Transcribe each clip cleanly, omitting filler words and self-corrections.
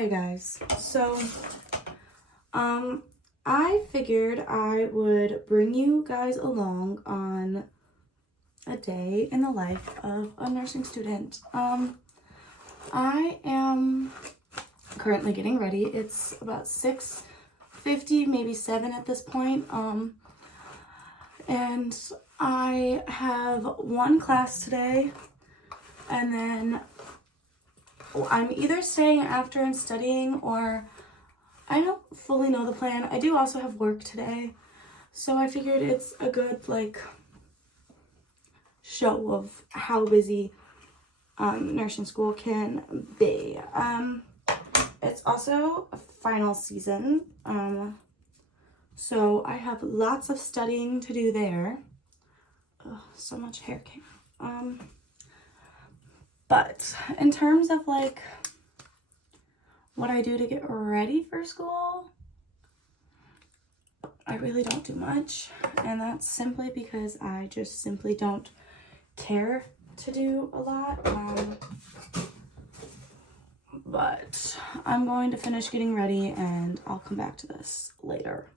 Hey guys, so I figured I would bring you guys along on a day in the life of a nursing student. I am currently getting ready. It's about 6:50, maybe 7 at this point. And I have one class today, and then I'm either staying after and studying, or I don't fully know the plan. I do also have work today, so I figured it's a good show of how busy nursing school can be. It's also a final season, so I have lots of studying to do there. Ugh, so much hair came out. But in terms of what I do to get ready for school, I really don't do much, and that's simply because I just simply don't care to do a lot. But I'm going to finish getting ready and I'll come back to this later.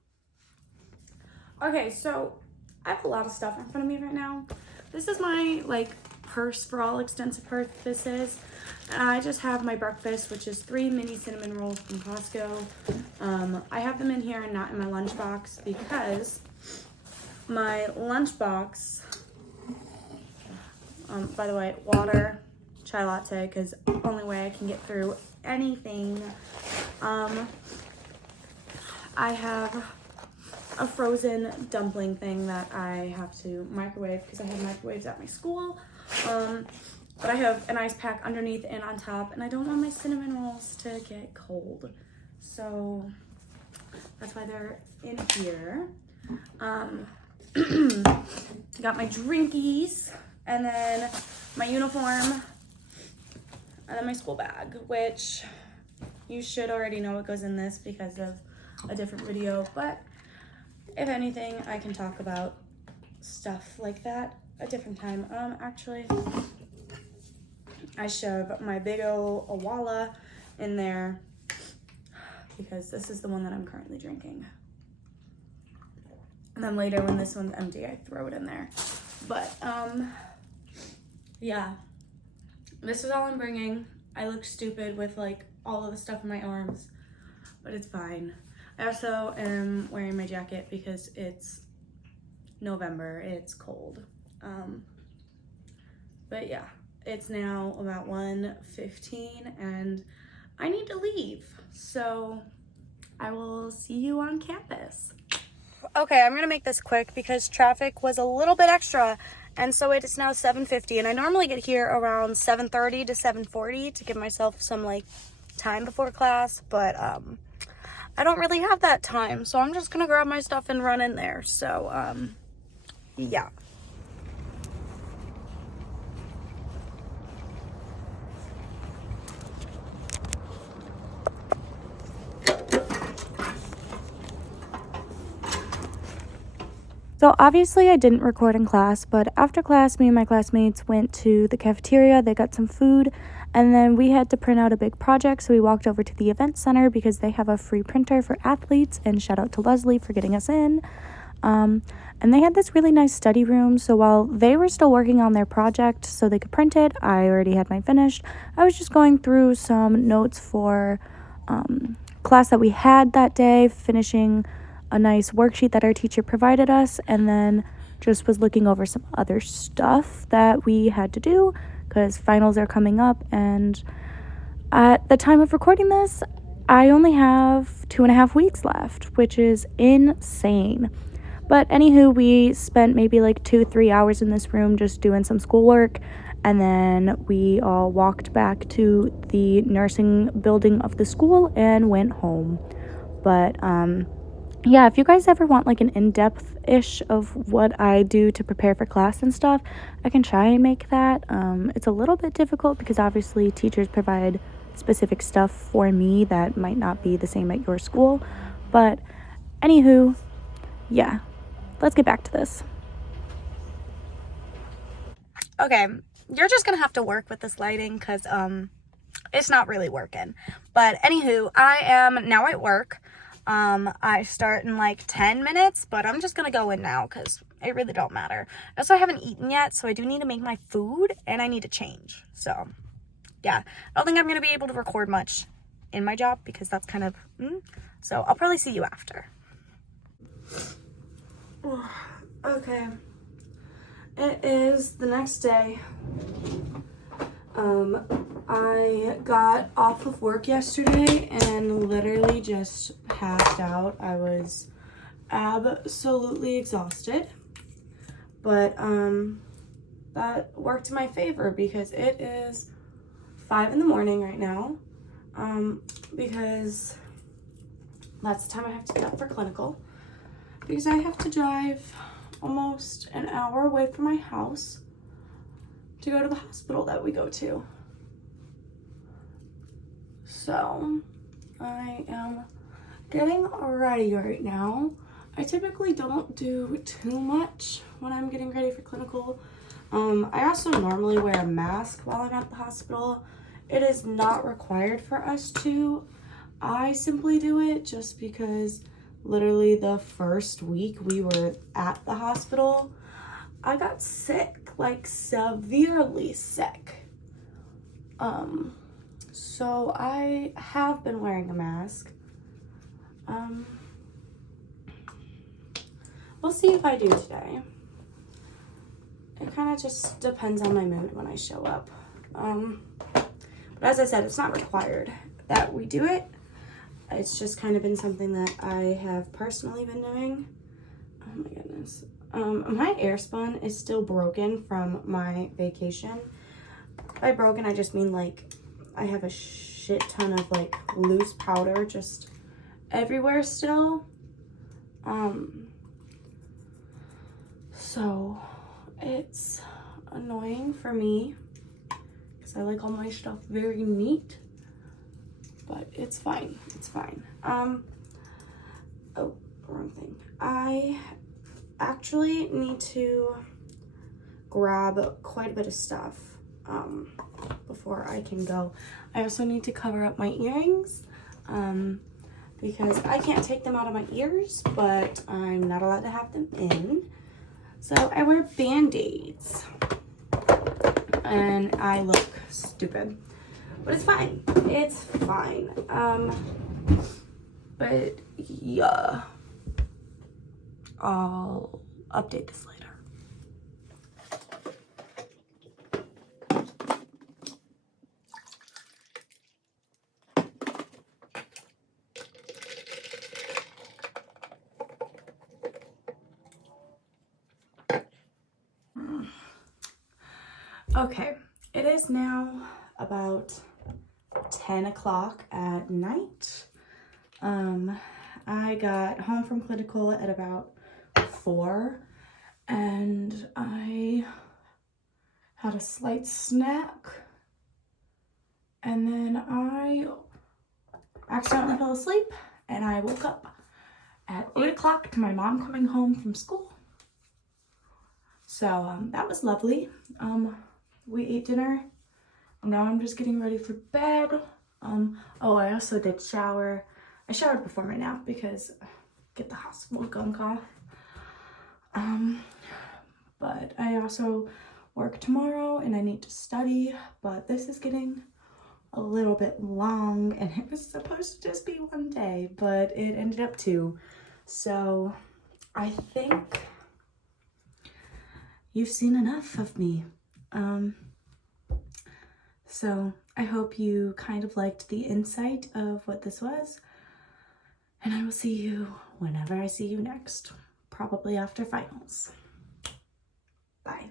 Okay, so I have a lot of stuff in front of me right now. This is my purse for all extensive purposes. I just have my breakfast, which is 3 mini cinnamon rolls from Costco. I have them in here and not in my lunchbox because my lunchbox, by the way, water, chai latte, because only way I can get through anything. I have a frozen dumpling thing that I have to microwave because I have microwaves at my school. But I have an ice pack underneath and on top, and I don't want my cinnamon rolls to get cold. So that's why they're in here. Got my drinkies, and then my uniform, and then my school bag, which you should already know what goes in this because of a different video. But if anything, I can talk about stuff like that a different time. Actually, I shove my big ol' Awala in there because this is the one that I'm currently drinking. And then later when this one's empty, I throw it in there. But, yeah, this is all I'm bringing. I look stupid with all of the stuff in my arms, but it's fine. I also am wearing my jacket because it's November, it's cold. But yeah, it's now about 1:15 and I need to leave. So I will see you on campus. Okay, I'm gonna make this quick because traffic was a little bit extra, and so it is now 7:50, and I normally get here around 7:30 to 7:40 to give myself some time before class, but I don't really have that time, so I'm just gonna grab my stuff and run in there. So yeah. So obviously I didn't record in class, but after class, me and my classmates went to the cafeteria. They got some food, and then we had to print out a big project. So we walked over to the event center because they have a free printer for athletes, and shout out to Leslie for getting us in. And they had this really nice study room. So while they were still working on their project so they could print it, I already had mine finished. I was just going through some notes for class that we had that day, finishing a nice worksheet that our teacher provided us, and then just was looking over some other stuff that we had to do because finals are coming up. And at the time of recording this, I only have 2.5 weeks left, which is insane. But anywho, we spent maybe 2-3 hours in this room just doing some schoolwork, and then we all walked back to the nursing building of the school and went home. But yeah, if you guys ever want an in-depth-ish of what I do to prepare for class and stuff, I can try and make that. It's a little bit difficult because obviously teachers provide specific stuff for me that might not be the same at your school. But anywho, yeah, let's get back to this. Okay, you're just gonna have to work with this lighting because it's not really working. But anywho, I am now at work. I start in like 10 minutes, but I'm just gonna go in now because it really don't matter. Also, I haven't eaten yet, so I do need to make my food and I need to change. So yeah, I don't think I'm gonna be able to record much in my job because that's kind of, so I'll probably see you after. Okay, it is the next day. I got off of work yesterday and literally just passed out. I was absolutely exhausted, but that worked in my favor because it is 5 in the morning right now, because that's the time I have to get up for clinical, because I have to drive almost an hour away from my house to go to the hospital that we go to. So I am getting ready right now. I typically don't do too much when I'm getting ready for clinical. I also normally wear a mask while I'm at the hospital. It is not required for us to. I simply do it just because literally the first week we were at the hospital, I got sick, like severely sick. So I have been wearing a mask. We'll see if I do today. It kind of just depends on my mood when I show up. But as I said, it's not required that we do it. It's just kind of been something that I have personally been doing. Oh my goodness. My air spun is still broken from my vacation. By broken, I just mean like I have a shit ton of like loose powder just everywhere still. So it's annoying for me because I like all my stuff very neat, but it's fine. It's fine. Oh, wrong thing. I actually need to grab quite a bit of stuff before I can go. I also need to cover up my earrings because I can't take them out of my ears, but I'm not allowed to have them in. So I wear Band-Aids and I look stupid, but it's fine. It's fine. But yeah, I'll update this later. Okay, it is now about 10 o'clock at night. I got home from clinical at about 4 and I had a slight snack and then I accidentally fell asleep and I woke up at 8 o'clock to my mom coming home from school. So that was lovely. We ate dinner. Now I'm just getting ready for bed. Oh, I also did shower. I showered before my nap because get the hospital gunk off. But I also work tomorrow and I need to study, but this is getting a little bit long and it was supposed to just be one day, but it ended up 2. So I think you've seen enough of me. So I hope you kind of liked the insight of what this was. And I will see you whenever I see you next, probably after finals. Bye.